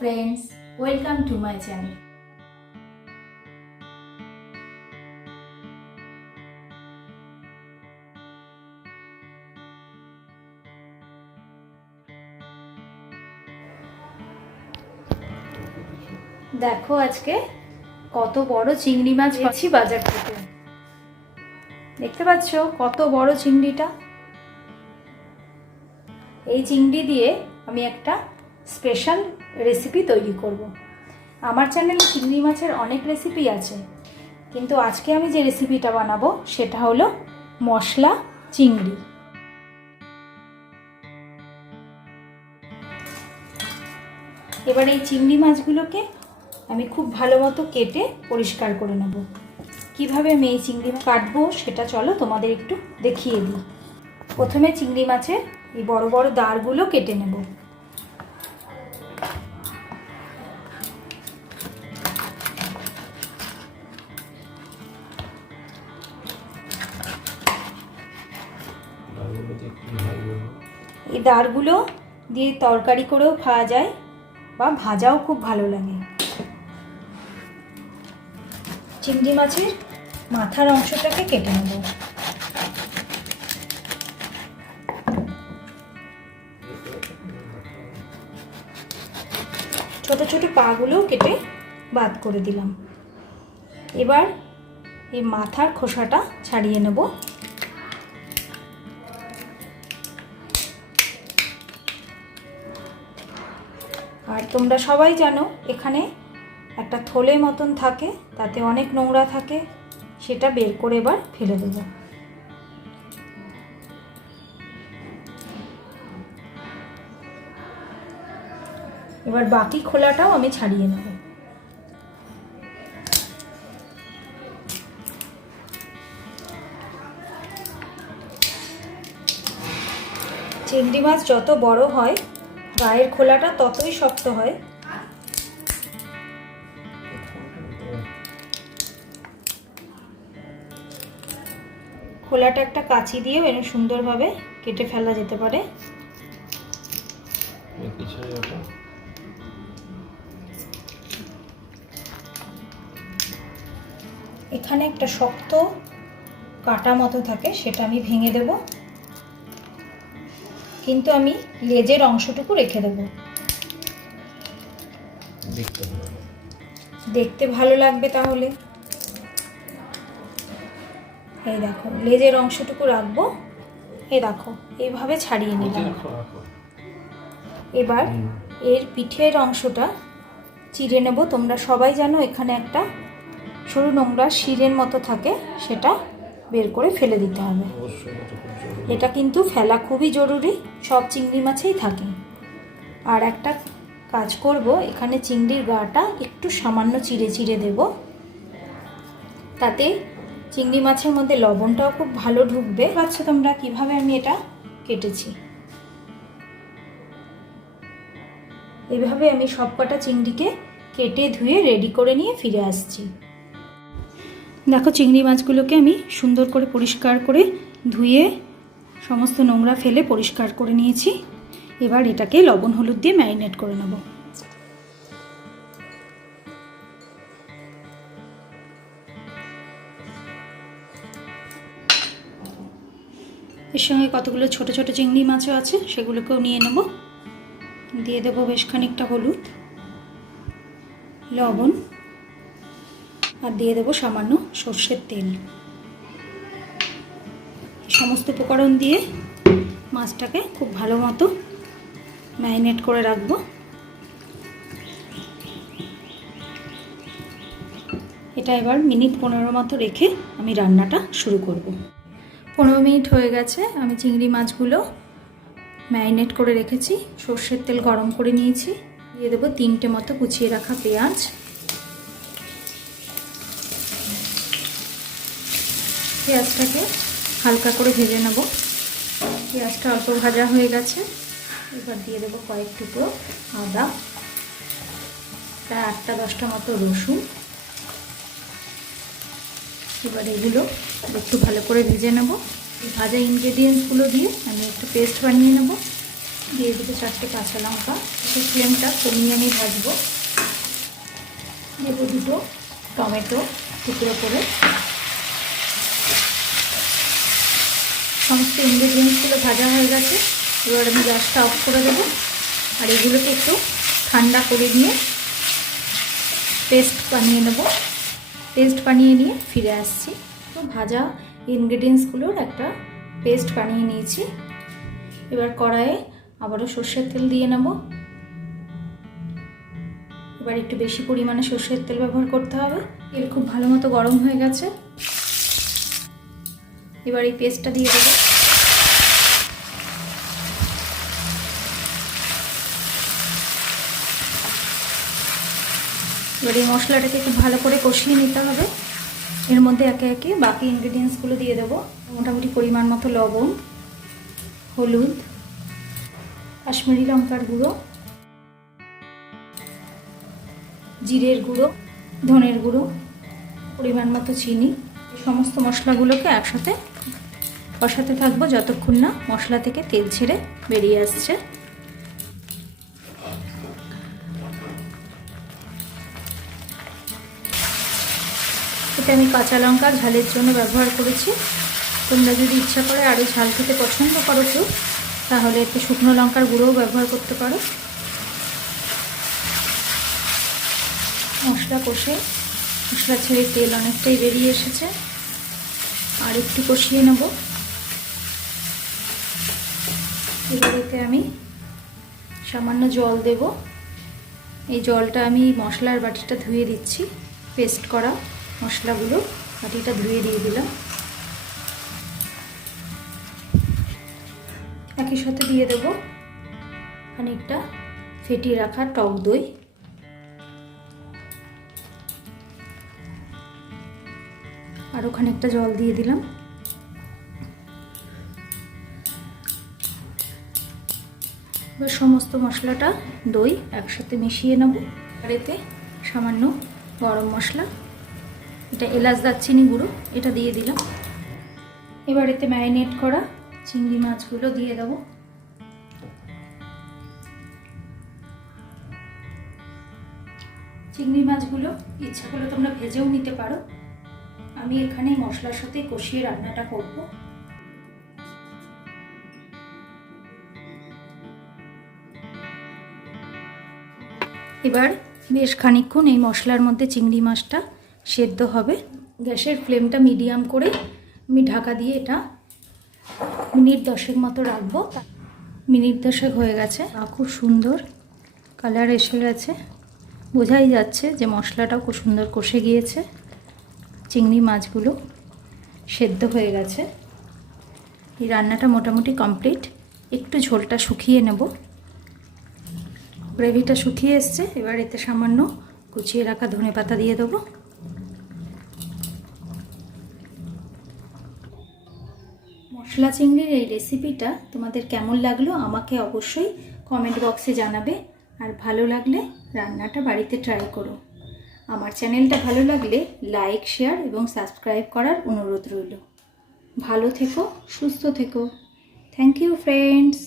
friends, welcome to my channel. দেখো আজকে কত বড় চিংড়ি মাছ পেয়েছি বাজার থেকে। দেখতে পাচ্ছ কত বড় চিংড়িটা। এই চিংড়ি দিয়ে আমি একটা স্পেশাল রেসিপি তৈরি করব। আমার চ্যানেলে চিংড়ি মাছের অনেক রেসিপি আছে, কিন্তু আজকে আমি যে রেসিপিটা বানাবো সেটা হলো মশলা চিংড়ি। এবার এই চিংড়ি মাছগুলোকে আমি খুব ভালো মতো কেটে পরিষ্কার করে নেব। কিভাবে আমি এই চিংড়ি মাছ কাটবো সেটা চলো তোমাদের একটু দেখিয়ে দিই। প্রথমে চিংড়ি মাছের এই বড় বড় দাঁড়গুলো কেটে নেব। এই দাঁড়গুলো দিয়ে তরকারি করেও খাওয়া যায় বা ভাজাও খুব ভালো লাগে। চিংড়ি মাছের মাথার অংশটাকে কেটে নেব। ছোট ছোট পাগুলোও কেটে বাদ করে দিলাম। এবার এই মাথার খোসাটা ছাড়িয়ে নেব। আর তোমরা সবাই জানো এখানে একটা থলে মতন থাকে, তাতে অনেক নোংরা থাকে, সেটা বের করে এবার ফেলে দেব। এবার বাকি খোলাটাও আমি ছাড়িয়ে নেব। চিংড়ি মাছ যত বড় হয় গায়ের খোলাটা ততই শক্ত হয়। খোলাটা একটা কাঁচি দিয়েও এর সুন্দরভাবে কেটে ফেলা যেতে পারে। এখানে একটা শক্ত কাটা মতো থাকে, সেটা আমি ভেঙে দেব, কিন্তু আমি লেজের অংশটুকু রেখে দেব। দেখতে ভালো লাগবে তাহলে। এই দেখো লেজের অংশটুকু রাখবো। এই দেখো এইভাবে ছাড়িয়ে নিলাম। এবার এর পিঠের অংশটা চিড়ে নেব। তোমরা সবাই জানো এখানে একটা সরু নোংরা শিরের মতো থাকে, সেটা বের করে ফেলে দিতে হবে। এটা কিন্তু ফেলা খুবই জরুরি, সব চিংড়ি মাছেই থাকে। আর একটা কাজ করব, এখানে চিংড়ির গাটা একটু সামান্য চিড়ে চিড়ে দেব, তাতে চিংড়ি মাছের মধ্যে লবণটাও খুব ভালো ঢুকবে। আচ্ছা তোমরা কিভাবে আমি এটা কেটেছি। এইভাবে আমি সবকটা চিংড়িকে কেটে ধুয়ে রেডি করে নিয়ে ফিরে আসছি। দেখো চিংড়ি মাছগুলোকে আমি সুন্দর করে পরিষ্কার করে ধুয়ে সমস্ত নোংরা ফেলে পরিষ্কার করে নিয়েছি। এবার এটাকে লবণ হলুদ দিয়ে ম্যারিনেট করে নেব। এর সঙ্গে কতগুলো ছোট ছোট চিংড়ি মাছও আছে, সেগুলোকেও নিয়ে নেব। দিয়ে দেবো বেশ খানিকটা হলুদ, লবণ, আর দিয়ে দেবো সামান্য সর্ষের তেল। সমস্ত উপকরণ দিয়ে মাছটাকে খুব ভালো মতো ম্যারিনেট করে রাখবো। এটা এবার মিনিট 15 মতো রেখে আমি রান্নাটা শুরু করব। 15 মিনিট হয়ে গেছে। আমি চিংড়ি মাছগুলো ম্যারিনেট করে রেখেছি। সর্ষের তেল গরম করে নিয়েছি। দিয়ে দেবো 3টে মতো কুচিয়ে রাখা পেঁয়াজ। পেঁয়াজটাকে হালকা করে ভেজে নেব। পেঁয়াজটা অল্প ভাজা হয়ে গেছে। এবার দিয়ে দেবো কয়েক টুকরো আদা, প্রায় 8টা-10টা মতো রসুন। এবার এগুলো একটু ভালো করে ভেজে নেব। ভাজা ইনগ্রেডিয়েন্টসগুলো দিয়ে আমি একটু পেস্ট বানিয়ে নেব। দিয়ে দেবো 4টে কাঁচা লঙ্কা, গ্যাসের ফ্লেমটা কমিয়ে আমি ভাজবো। দেবো দুটো টমেটো টুকরো করে। সমস্ত ইনগ্রেডিয়েন্টসগুলো ভাজা হয়ে গেছে। এবার আমি গ্যাসটা অফ করে দেবো আর এগুলোকে একটু ঠান্ডা করে নিয়ে পেস্ট বানিয়ে নেব। পেস্ট বানিয়ে নিয়ে ফিরে আসছি। তো ভাজা ইনগ্রেডিয়েন্টসগুলোর একটা পেস্ট বানিয়ে নিয়েছি। এবার কড়াইয়ে আবারও সর্ষের তেল দিয়ে নেব। এবার একটু বেশি পরিমাণে সর্ষের তেল ব্যবহার করতে হবে। তেল খুব ভালো মতো গরম হয়ে গেছে। এবার এই পেস্টটা দিয়ে দেবো। এবার এই মশলাটাকে খুব ভালো করে কষিয়ে নিতে হবে। এর মধ্যে একে একে বাকি ইনগ্রেডিয়েন্টসগুলো দিয়ে দেবো। মোটামুটি পরিমাণ মতো লবণ, হলুদ, কাশ্মীরি লঙ্কার গুঁড়ো, জিরের গুঁড়ো, ধনের গুঁড়ো, পরিমাণ মতো চিনি। সমস্ত মশলাগুলোকে একসাথে কষাতে থাকবো যতক্ষণ না মশলা থেকে তেল ছেড়ে বেরিয়ে আসছে। এটা আমি কাঁচা লঙ্কা ঝালের জন্য ব্যবহার করেছি। তোমরা যদি ইচ্ছা করে আরও ঝাল খেতে পছন্দ করো কেউ, তাহলে একটু শুকনো লঙ্কার গুঁড়োও ব্যবহার করতে পারো। মশলা কষে মশলা ছেড়ে তেল অনেকটাই বেরিয়ে এসেছে। আর একটু কষিয়ে নেব। এবারেতে আমি সামান্য জল দেব। এই জলটা আমি মশলার বাটিটা ধুয়ে দিচ্ছি। পেস্ট করা মশলাগুলো বাটিটা ধুয়ে দিয়ে দিলাম। একই সাথে দিয়ে দেব খানিকটা ফেটিয়ে রাখা টক দই। আরও খানিকটা জল দিয়ে দিলাম। এবার সমস্ত মশলাটা দই একসাথে মিশিয়ে নেব। আর এতে সামান্য গরম মশলা, এটা এলাচ দারচিনি গুঁড়ো, এটা দিয়ে দিলাম। এবার এতে ম্যারিনেট করা চিংড়ি মাছগুলো দিয়ে দেবো। চিংড়ি মাছগুলো ইচ্ছা করলে তোমরা ভেজেও নিতে পারো। আমি এখানে মশলার সাথে কষিয়ে রান্নাটা করব। এবার বেশ খানিকক্ষণ এই মশলার মধ্যে চিংড়ি মাছটা সেদ্ধ হবে। গ্যাসের ফ্লেমটা মিডিয়াম করে আমি ঢাকা দিয়ে এটা মিনিট 10 মতো রাখবো। মিনিট 10 হয়ে গেছে। খুব সুন্দর কালার এসে গেছে। বোঝাই যাচ্ছে যে মশলাটাও খুব সুন্দর কষে গিয়েছে। চিংড়ি মাছগুলো সেদ্ধ হয়ে গেছে। এই রান্নাটা মোটামুটি কমপ্লিট। একটু ঝোলটা শুকিয়ে নেব। গ্রেভিটা শুকিয়ে এসছে। এবার এতে সামান্য কুচিয়ে রাখা ধনেপাতা দিয়ে দেবো। মশলা চিংড়ির এই রেসিপিটা তোমাদের কেমন লাগলো আমাকে অবশ্যই কমেন্ট বক্সে জানাবে। আর ভালো লাগলে রান্নাটা বাড়িতে ট্রাই করো। আমার চ্যানেলটা ভালো লাগলে লাইক, শেয়ার এবং সাবস্ক্রাইব করার অনুরোধ রইল। ভালো থেকো, সুস্থ থেকো। Thank you friends.